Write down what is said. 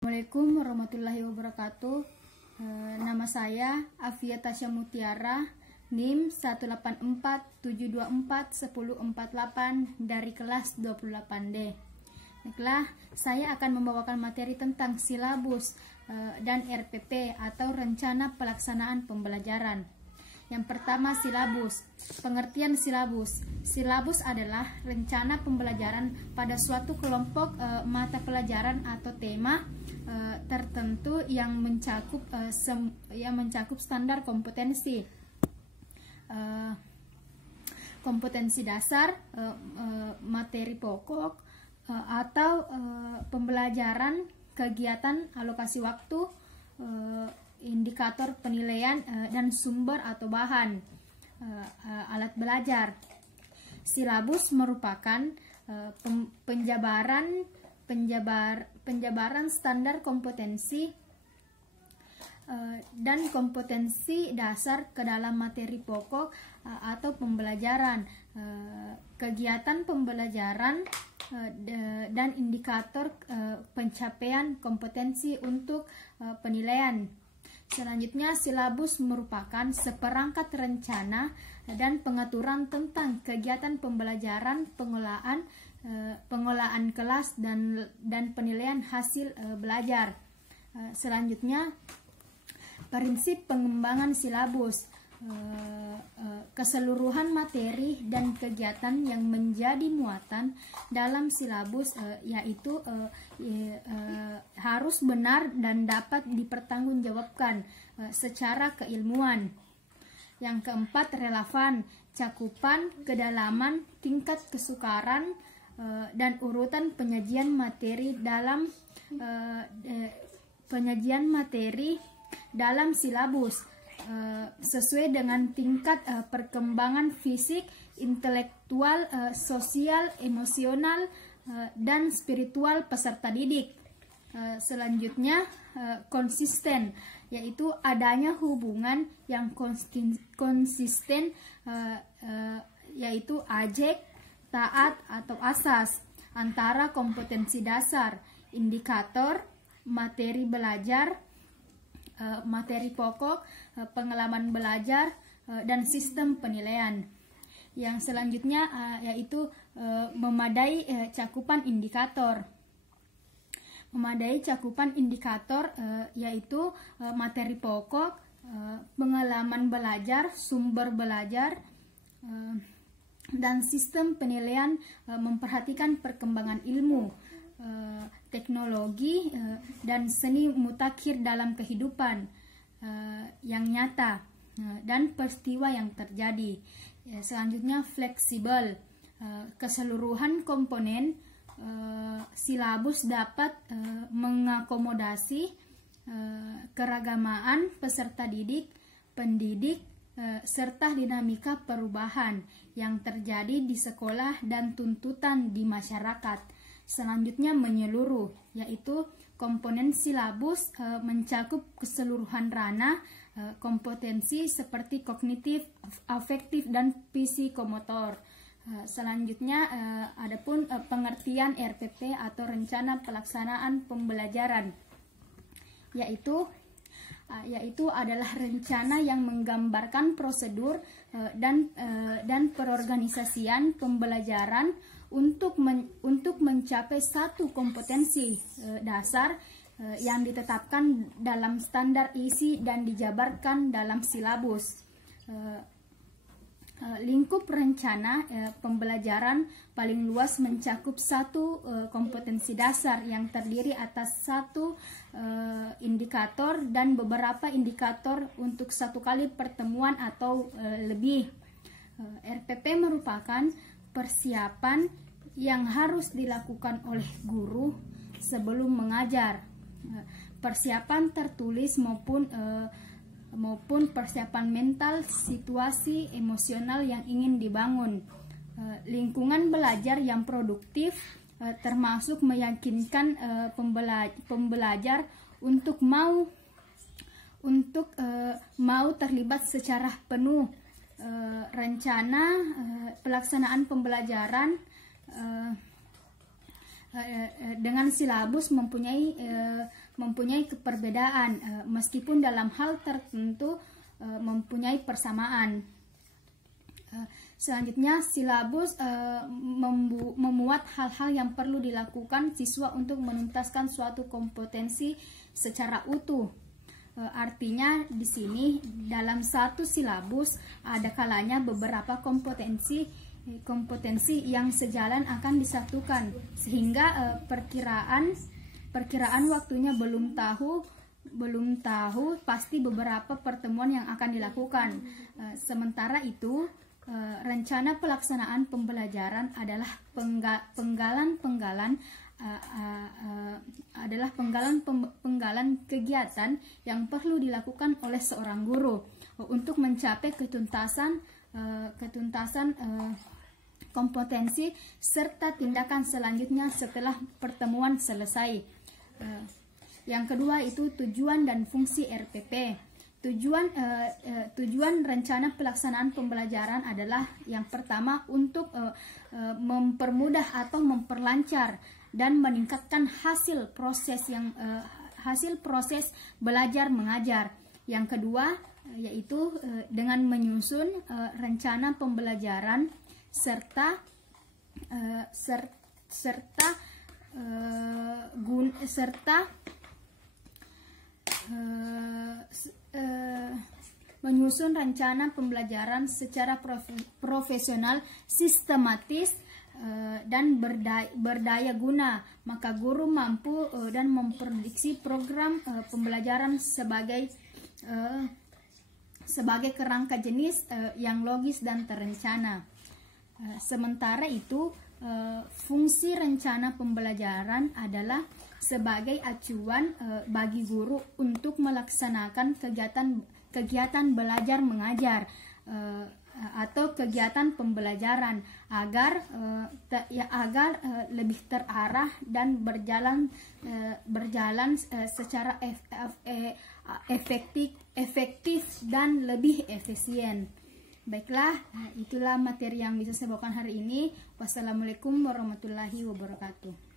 Assalamualaikum warahmatullahi wabarakatuh. Nama saya Afia Tasya Mutiara, NIM 184724148 dari kelas 28D. Baiklah, saya akan membawakan materi tentang silabus dan RPP atau rencana pelaksanaan pembelajaran. Yang pertama, silabus. Pengertian silabus. Silabus adalah rencana pembelajaran pada suatu kelompok mata pelajaran atau tema tertentu yang mencakup standar kompetensi. Kompetensi dasar, materi pokok, atau pembelajaran, kegiatan, alokasi waktu, indikator penilaian, dan sumber atau bahan, alat belajar. Silabus merupakan penjabaran standar kompetensi dan kompetensi dasar ke dalam materi pokok atau pembelajaran, kegiatan pembelajaran, dan indikator pencapaian kompetensi untuk penilaian. Selanjutnya, silabus merupakan seperangkat rencana dan pengaturan tentang kegiatan pembelajaran, pengolahan kelas, dan penilaian hasil belajar. Selanjutnya, prinsip pengembangan silabus. Keseluruhan materi dan kegiatan yang menjadi muatan dalam silabus yaitu harus benar dan dapat dipertanggungjawabkan secara keilmuan. Yang keempat, relevan, cakupan, kedalaman, tingkat kesukaran, dan urutan penyajian materi dalam silabus sesuai dengan tingkat perkembangan fisik, intelektual, sosial, emosional, dan spiritual peserta didik. Selanjutnya, konsisten, yaitu adanya hubungan yang konsisten, yaitu ajek, taat, atau asas antara kompetensi dasar, indikator, materi belajar, materi pokok, pengalaman belajar, dan sistem penilaian. Yang selanjutnya yaitu memadai cakupan indikator. Memadai cakupan indikator yaitu materi pokok, pengalaman belajar, sumber belajar, dan sistem penilaian memperhatikan perkembangan ilmu, teknologi, dan seni mutakhir dalam kehidupan yang nyata dan peristiwa yang terjadi. Selanjutnya, fleksibel. Keseluruhan komponen silabus dapat mengakomodasi keragamaan peserta didik, pendidik, serta dinamika perubahan yang terjadi di sekolah dan tuntutan di masyarakat. Selanjutnya, menyeluruh, yaitu komponen silabus mencakup keseluruhan ranah kompetensi seperti kognitif, afektif, dan psikomotor. Selanjutnya, adapun pengertian RPP atau rencana pelaksanaan pembelajaran, yaitu adalah rencana yang menggambarkan prosedur dan perorganisasian pembelajaran untuk mencapai satu kompetensi dasar yang ditetapkan dalam standar isi dan dijabarkan dalam silabus. Lingkup rencana pembelajaran paling luas mencakup satu kompetensi dasar yang terdiri atas satu indikator dan beberapa indikator untuk satu kali pertemuan atau lebih. RPP merupakan persiapan yang harus dilakukan oleh guru sebelum mengajar. Persiapan tertulis maupun persiapan mental, situasi emosional yang ingin dibangun. Lingkungan belajar yang produktif termasuk meyakinkan pembelajar untuk mau terlibat secara penuh. Rencana pelaksanaan pembelajaran dengan silabus mempunyai mempunyai perbedaan meskipun dalam hal tertentu mempunyai persamaan. Selanjutnya, silabus memuat hal-hal yang perlu dilakukan siswa untuk menuntaskan suatu kompetensi secara utuh. Artinya di sini dalam satu silabus ada kalanya beberapa kompetensi yang sejalan akan disatukan, sehingga perkiraan waktunya belum tahu pasti beberapa pertemuan yang akan dilakukan. Sementara itu rencana pelaksanaan pembelajaran adalah penggalan kegiatan yang perlu dilakukan oleh seorang guru untuk mencapai ketuntasan kompetensi serta tindakan selanjutnya setelah pertemuan selesai. Yang kedua itu tujuan dan fungsi RPP. Tujuan rencana pelaksanaan pembelajaran adalah yang pertama untuk mempermudah atau memperlancar dan meningkatkan hasil proses belajar mengajar. Yang kedua yaitu dengan menyusun rencana pembelajaran serta menyusun rencana pembelajaran secara profesional, sistematis, dan berdaya guna, maka guru mampu dan memprediksi program pembelajaran sebagai kerangka jenis yang logis dan terencana. Sementara itu, fungsi rencana pembelajaran adalah sebagai acuan bagi guru untuk melaksanakan kegiatan belajar mengajar atau kegiatan pembelajaran agar lebih terarah dan berjalan secara efektif dan lebih efisien. Baiklah, itulah materi yang bisa saya bawakan hari ini. Wassalamualaikum warahmatullahi wabarakatuh.